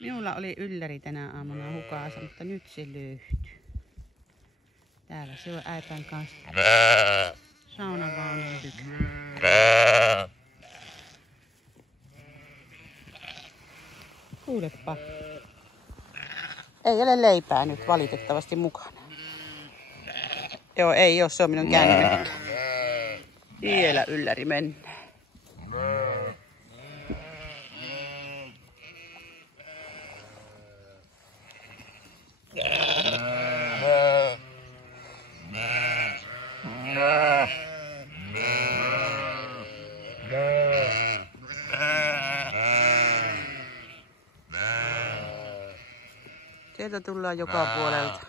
Minulla oli ylläri tänä aamuna hukassa, mutta nyt se löytyy. Täällä se on äipän kanssa saunavaunun tykönä. Kuulepa. Ei ole leipää nyt valitettavasti mukana. Joo, ei oo, se on minun kännykkä. Vielä ylläri mennään. Sieltä tullaan joka puolelta.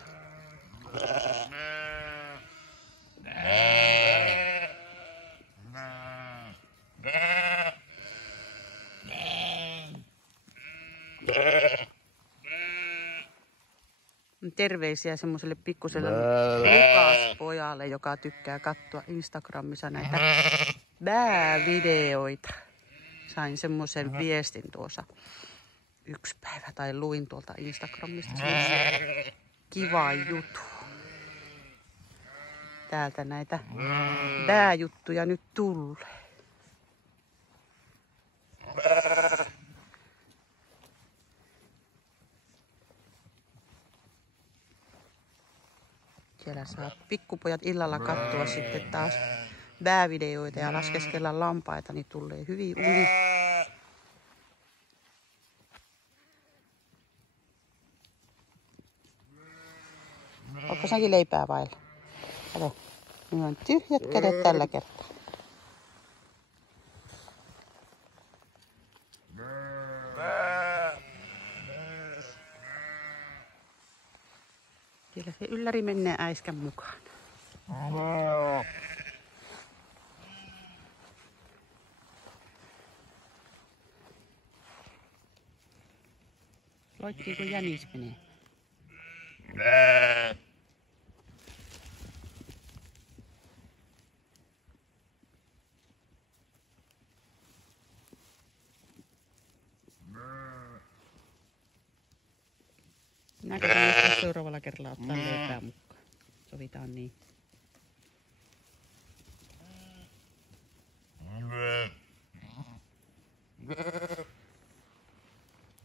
Terveisiä semmoiselle pikkuselle Lukas-pojalle, joka tykkää katsoa Instagramissa näitä bäävideoita. Sain semmoisen viestin tuossa yksi päivä, tai luin tuolta Instagramista semmoisen kivan jutun. Täältä näitä bääjuttuja nyt tulee. Siellä saa pikkupojat illalla katsoa sitten taas bäävideoita ja laskeskella lampaita, niin tulee hyvin uni. Ootko säkin leipää vailla? Kato, minulla on tyhjät kädet tällä kertaa. Kyllä se ylläri menee äiskän mukaan. Loikkii kun jänis menee. Minäkin seuraavalla kerralla ottaa leipää mukaan. Sovitaan niin.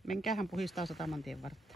Menkäähän puhistaa Satamantien vartta.